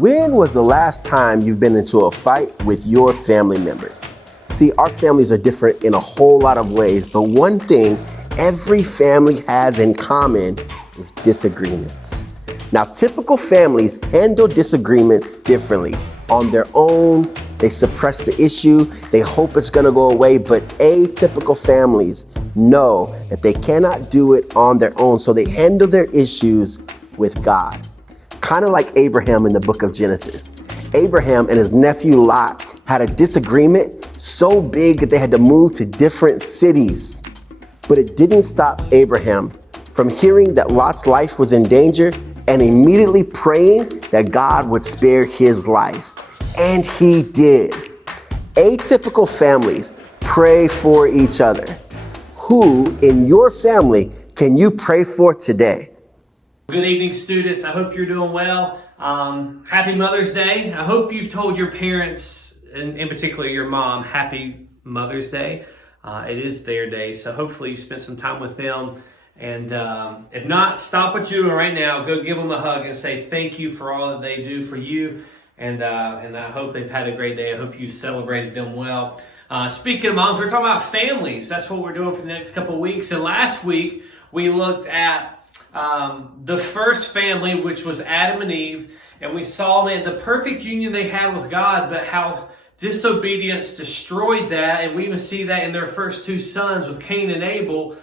When was the last time you've been into a fight with your family member? See, our families are different in a whole lot of ways, but one thing every family has in common is disagreements. Now, typical families handle disagreements differently. On their own, they suppress the issue, they hope it's gonna go away, but atypical families know that they cannot do it on their own, so they handle their issues with God. Kind of like Abraham in the book of Genesis. Abraham and his nephew Lot had a disagreement so big that they had to move to different cities. But it didn't stop Abraham from hearing that Lot's life was in danger and immediately praying that God would spare his life. And he did. Atypical families pray for each other. Who in your family can you pray for today? Good evening, students. I hope you're doing well. Happy Mother's Day. I hope you've told your parents, in particular your mom, Happy Mother's Day. It is their day, so hopefully you spent some time with them. And if not, stop what you're doing right now. Go give them a hug and say thank you for all that they do for you. And I hope they've had a great day. I hope you celebrated them well. Speaking of moms, we're talking about families. That's what we're doing for the next couple of weeks. And last week, we looked at the first family, which was Adam and Eve, and we saw the perfect union they had with God, but how disobedience destroyed that. And we even see that in their first two sons with Cain and Abel,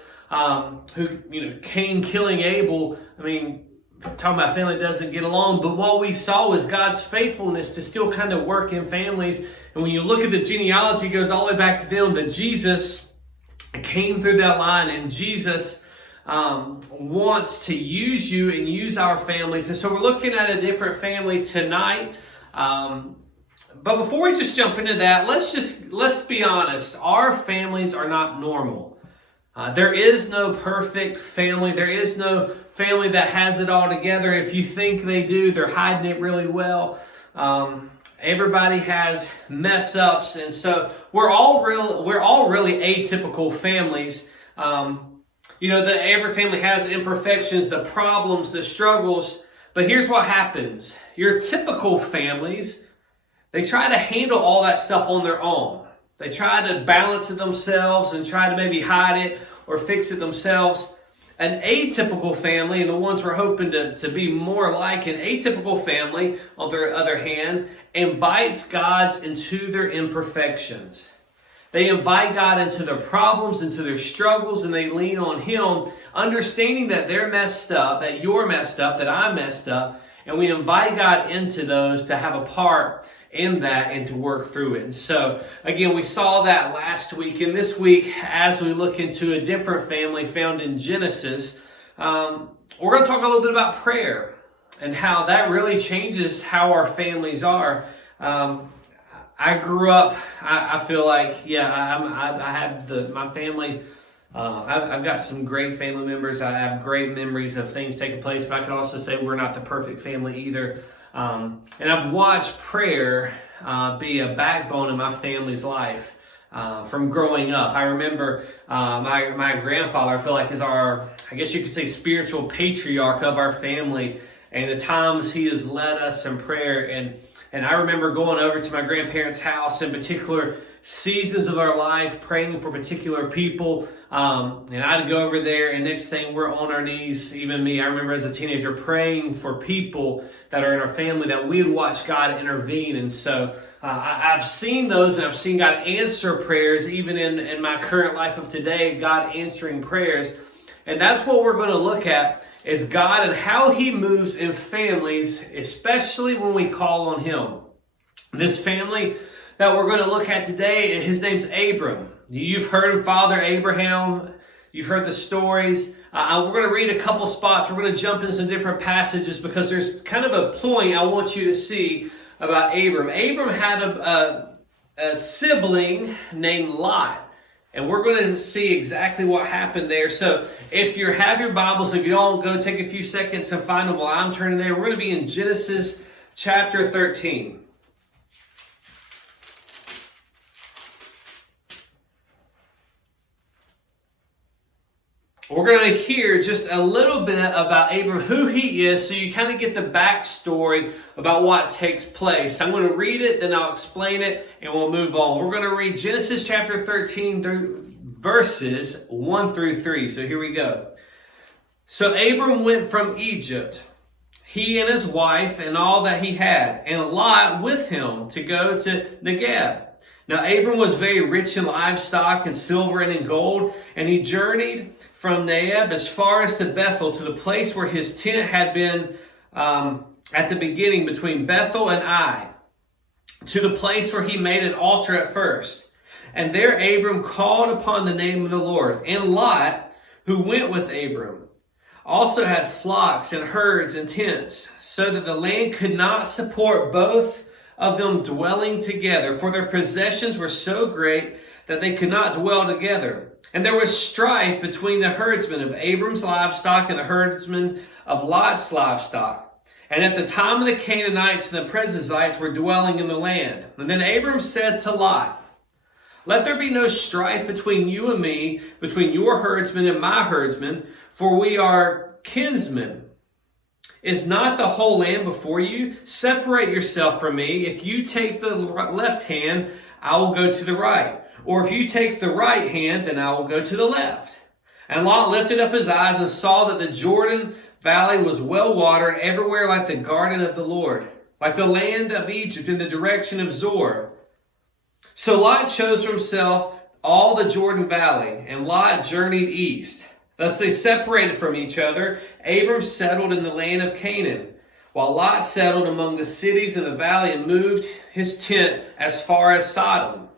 Cain killing Abel. I mean, talking about family doesn't get along, but what we saw was God's faithfulness to still kind of work in families. And when you look at the genealogy, it goes all the way back to them, that Jesus came through that line, and Jesus wants to use you and use our families. And so we're looking at a different family tonight. But before we just jump into that, let's be honest. Our families are not normal. There is no perfect family. There is no family that has it all together. If you think they do, they're hiding it really well. Everybody has mess ups, and so we're all really atypical families. That every family has imperfections, the problems, the struggles. But here's what happens. Your typical families, they try to handle all that stuff on their own. They try to balance it themselves and try to maybe hide it or fix it themselves. An atypical family, and the ones we're hoping to be more like, an atypical family, on the other hand, invites God into their imperfections. They invite God into their problems, into their struggles, and they lean on Him, understanding that they're messed up, that you're messed up, that I'm messed up, and we invite God into those to have a part in that and to work through it. And so, again, we saw that last week. And this week, as we look into a different family found in Genesis, we're going to talk a little bit about prayer and how that really changes how our families are. I grew up, I feel like, I have my family. I've got some great family members. I have great memories of things taking place, but I can also say we're not the perfect family either. And I've watched prayer be a backbone in my family's life from growing up. I remember my grandfather, I feel like, is I guess you could say, spiritual patriarch of our family, and the times he has led us in prayer. And I remember going over to my grandparents' house in particular seasons of our life, praying for particular people. And I'd go over there, and next thing we're on our knees, even me. I remember as a teenager praying for people that are in our family that we would watch God intervene. And so I've seen those, and I've seen God answer prayers, even in my current life of today, God answering prayers. And that's what we're going to look at, is God and how He moves in families, especially when we call on Him. This family that we're going to look at today, his name's Abram. You've heard of Father Abraham. You've heard the stories. We're going to read a couple spots. We're going to jump into some different passages because there's kind of a point I want you to see about Abram. Abram had a sibling named Lot. And we're going to see exactly what happened there. So if you have your Bibles, if you don't, go take a few seconds and find them while I'm turning there. We're going to be in Genesis chapter 13. we're going to hear just a little bit about Abram, who he is, so you kind of get the backstory about what takes place. I'm going to read it, then I'll explain it, and we'll move on. We're going to read Genesis chapter 13, verses 1 through 3. So here we go. So Abram went from Egypt, he and his wife and all that he had, and Lot with him to go to Negev. Now Abram was very rich in livestock and silver and in gold, and he journeyed from Negev as far as to Bethel, to the place where his tent had been at the beginning between Bethel and Ai, to the place where he made an altar at first. And there Abram called upon the name of the Lord. And Lot, who went with Abram, also had flocks and herds and tents, so that the land could not support both of them dwelling together, for their possessions were so great that they could not dwell together. And there was strife between the herdsmen of Abram's livestock and the herdsmen of Lot's livestock. And at the time of the Canaanites and the Perizzites were dwelling in the land. And then Abram said to Lot, "Let there be no strife between you and me, between your herdsmen and my herdsmen, for we are kinsmen. Is not the whole land before you? Separate yourself from me. If you take the left hand, I will go to the right. Or if you take the right hand, then I will go to the left." And Lot lifted up his eyes and saw that the Jordan Valley was well watered everywhere, like the garden of the Lord, like the land of Egypt in the direction of Zoar. So Lot chose for himself all the Jordan Valley, and Lot journeyed east. Thus they separated from each other. Abram settled in the land of Canaan, while Lot settled among the cities of the valley and moved his tent as far as Sodom.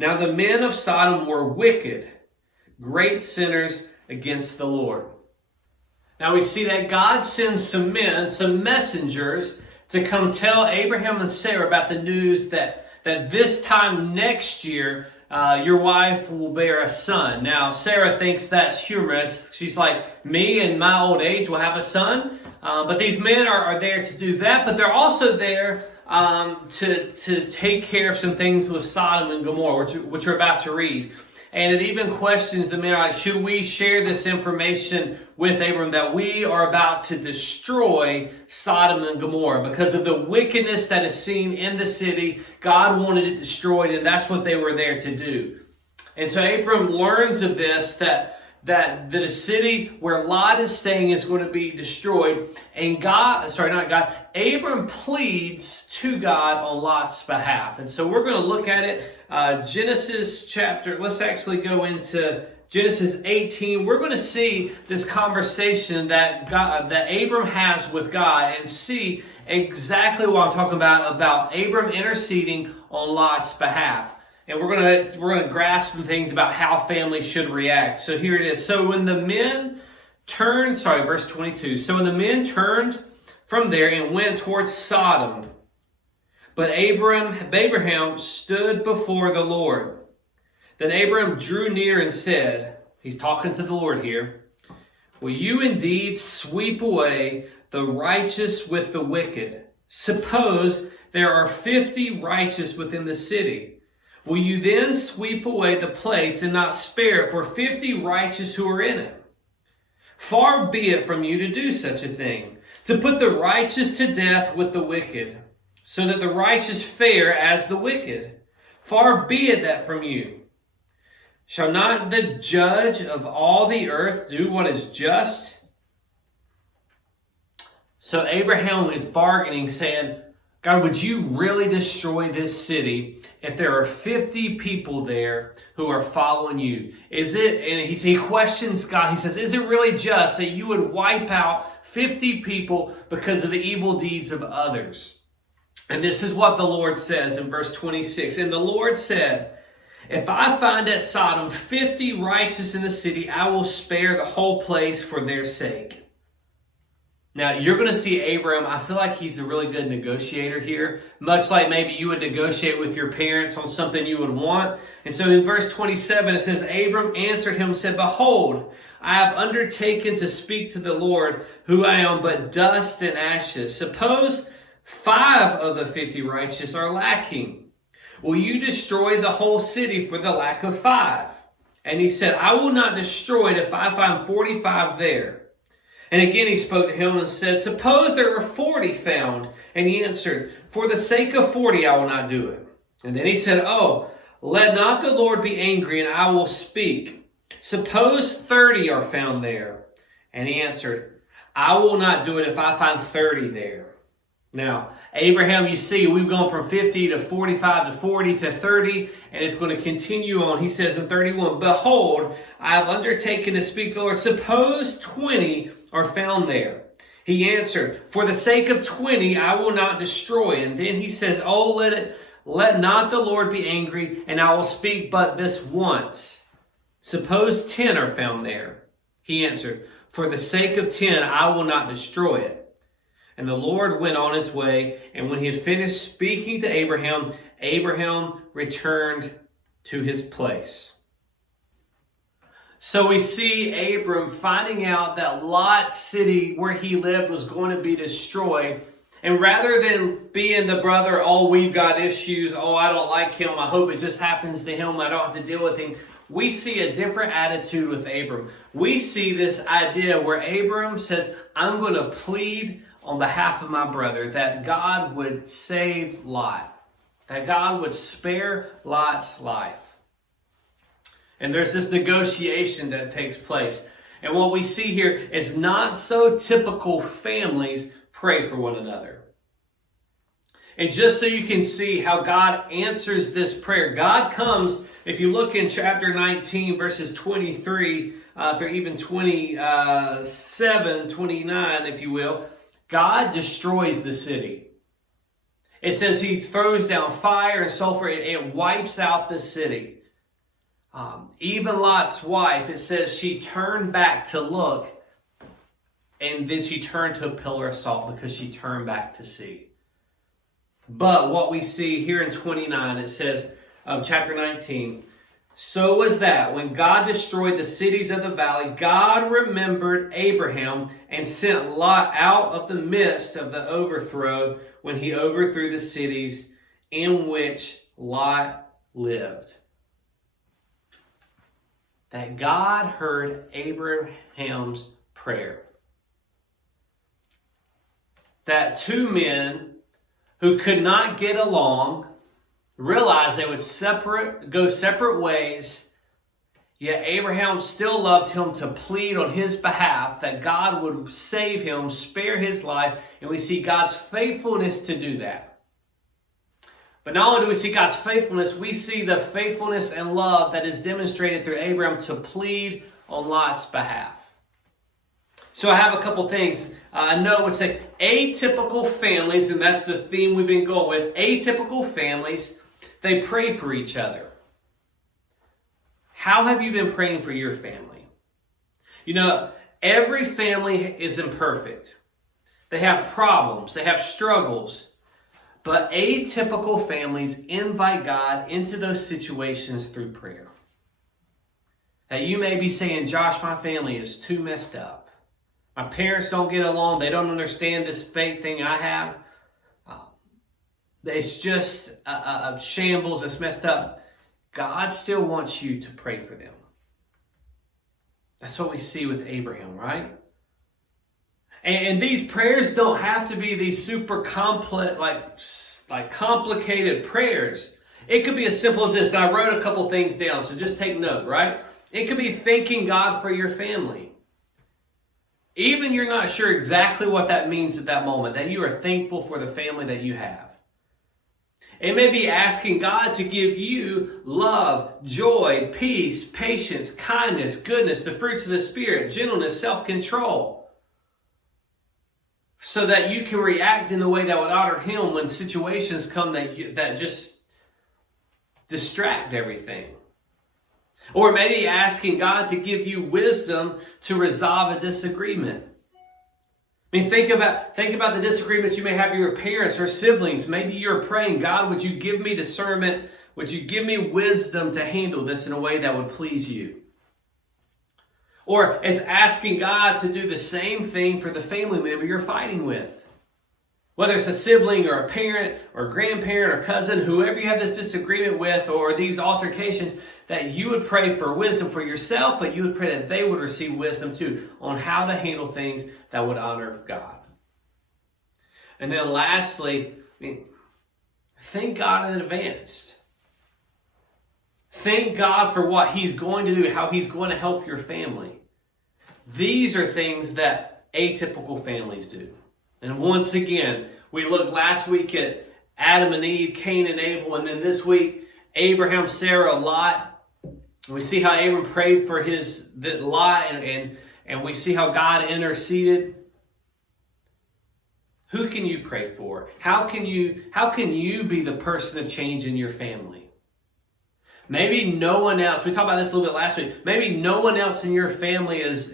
Now the men of Sodom were wicked, great sinners against the Lord. Now we see that God sends some men, some messengers, to come tell Abraham and Sarah about the news that this time next year, your wife will bear a son. Now, Sarah thinks that's humorous. She's like, me in my old age will have a son. But these men are there to do that. But they're also there to take care of some things with Sodom and Gomorrah, which we're about to read. And it even questions the men, like, should we share this information with Abram that we are about to destroy Sodom and Gomorrah because of the wickedness that is seen in the city? God wanted it destroyed, and that's what they were there to do. And so Abram learns of this, that the city where Lot is staying is going to be destroyed. And Abram pleads to God on Lot's behalf. And so we're going to look at it. Genesis chapter, let's actually go into Genesis 18. We're going to see this conversation that Abram has with God and see exactly what I'm talking about Abram interceding on Lot's behalf. And we're going to grasp some things about how families should react. So here it is. So when the men turned, verse 22. So when the men turned from there and went towards Sodom, but Abraham stood before the Lord. Then Abraham drew near and said, he's talking to the Lord here, "Will you indeed sweep away the righteous with the wicked? Suppose there are 50 righteous within the city. Will you then sweep away the place and not spare it for 50 righteous who are in it? Far be it from you to do such a thing, to put the righteous to death with the wicked, so that the righteous fare as the wicked. Far be it that from you. Shall not the judge of all the earth do what is just?" So Abraham is bargaining, saying, God, would you really destroy this city if there are 50 people there who are following you? Is it, and he questions God, he says, is it really just that you would wipe out 50 people because of the evil deeds of others? And this is what the Lord says in verse 26. And the Lord said, "If I find at Sodom 50 righteous in the city, I will spare the whole place for their sake." Now, you're going to see Abram, I feel like he's a really good negotiator here, much like maybe you would negotiate with your parents on something you would want. And so in verse 27, it says, Abram answered him and said, "Behold, I have undertaken to speak to the Lord, who I am but dust and ashes. Suppose 5 of the 50 righteous are lacking. Will you destroy the whole city for the lack of 5? And he said, I will not destroy it if I find 45 there. And again he spoke to him and said, suppose there were 40 found. And he answered, for the sake of 40 I will not do it. And then he said, oh, let not the Lord be angry, and I will speak. Suppose 30 are found there. And he answered, I will not do it if I find 30 there. Now, Abraham, you see, we've gone from 50 to 45 to 40 to 30, and it's going to continue on. He says in 31, behold, I have undertaken to speak to the Lord. Suppose 20 are found there. He answered, for the sake of 20, I will not destroy. And then he says, oh, let not the Lord be angry, and I will speak but this once. Suppose 10 are found there. He answered, for the sake of 10, I will not destroy it. And the Lord went on his way, and when he had finished speaking to Abraham, Abraham returned to his place. So we see Abram finding out that Lot's city where he lived was going to be destroyed. And rather than being the brother, oh, we've got issues, oh, I don't like him, I hope it just happens to him, I don't have to deal with him, we see a different attitude with Abram. We see this idea where Abram says, I'm going to plead on behalf of my brother that God would save Lot, that God would spare Lot's life. And there's this negotiation that takes place. And what we see here is not so typical families pray for one another. And just so you can see how God answers this prayer, God comes, if you look in chapter 19, verses 23 through even 27, 29, if you will, God destroys the city. It says he throws down fire and sulfur. It wipes out the city. Even Lot's wife, it says she turned back to look, and then she turned to a pillar of salt because she turned back to see. But what we see here in 29, it says of chapter 19, so was that when God destroyed the cities of the valley, God remembered Abraham and sent Lot out of the midst of the overthrow when he overthrew the cities in which Lot lived. That God heard Abraham's prayer. That two men who could not get along realized they would go separate ways, yet Abraham still loved him to plead on his behalf that God would save him, spare his life, and we see God's faithfulness to do that. But not only do we see God's faithfulness, we see the faithfulness and love that is demonstrated through Abraham to plead on Lot's behalf. So I have a couple things. I know it would say atypical families, and that's the theme we've been going with. Atypical families, they pray for each other. How have you been praying for your family? You know, every family is imperfect. They have problems, they have struggles. But atypical families invite God into those situations through prayer. That you may be saying, Josh, my family is too messed up. My parents don't get along. They don't understand this faith thing I have. It's just a shambles. It's messed up. God still wants you to pray for them. That's what we see with Abraham, right? And these prayers don't have to be these super complex, like complicated prayers. It could be as simple as this. I wrote a couple things down, so just take note, right? It could be thanking God for your family. Even you're not sure exactly what that means at that moment, that you are thankful for the family that you have. It may be asking God to give you love, joy, peace, patience, kindness, goodness, the fruits of the Spirit, gentleness, self-control, so that you can react in the way that would honor Him when situations come that just distract everything. Or maybe asking God to give you wisdom to resolve a disagreement. I mean, think about the disagreements you may have with your parents or siblings. Maybe you're praying, God, would you give me discernment? Would you give me wisdom to handle this in a way that would please you? Or it's asking God to do the same thing for the family member you're fighting with. Whether it's a sibling or a parent or grandparent or cousin, whoever you have this disagreement with or these altercations, that you would pray for wisdom for yourself, but you would pray that they would receive wisdom too on how to handle things that would honor God. And then lastly, thank God in advance. Thank God for what He's going to do, how He's going to help your family. These are things that atypical families do. And once again, we looked last week at Adam and Eve, Cain and Abel, and then this week, Abraham, Sarah, Lot. We see how Abram prayed for Lot, and we see how God interceded. Who can you pray for? How can you be the person of change in your family? Maybe no one else, we talked about this a little bit last week, maybe no one else in your family is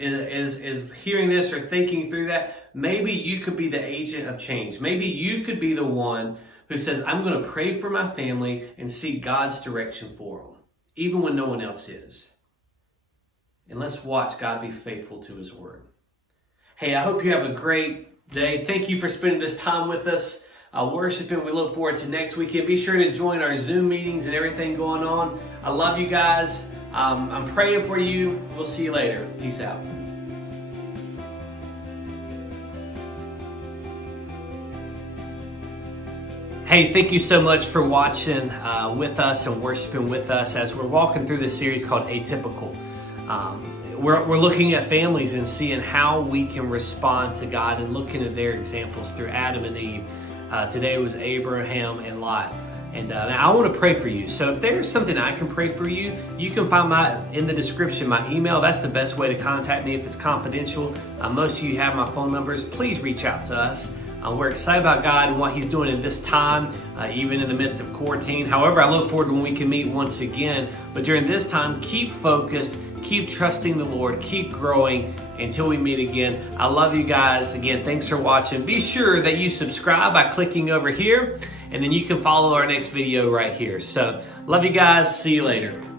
hearing this or thinking through that. Maybe you could be the agent of change. Maybe you could be the one who says, I'm going to pray for my family and seek God's direction for them, even when no one else is. And let's watch God be faithful to His word. Hey, I hope you have a great day. Thank you for spending this time with us. Worshiping. We look forward to next weekend. Be sure to join our Zoom meetings and everything going on. I love you guys. I'm praying for you. We'll see you later. Peace out. Hey, thank you so much for watching with us and worshiping with us as we're walking through this series called Atypical. We're looking at families and seeing how we can respond to God and looking at their examples through Adam and Eve. Today was Abraham and Lot. And I want to pray for you. So if there's something I can pray for you, you can find in the description my email. That's the best way to contact me if it's confidential. Most of you have my phone numbers. Please reach out to us. We're excited about God and what He's doing in this time, even in the midst of quarantine. However, I look forward when we can meet once again. But during this time, keep focused, keep trusting the Lord, keep growing until we meet again. I love you guys. Again, thanks for watching. Be sure that you subscribe by clicking over here, and then you can follow our next video right here. So, love you guys. See you later.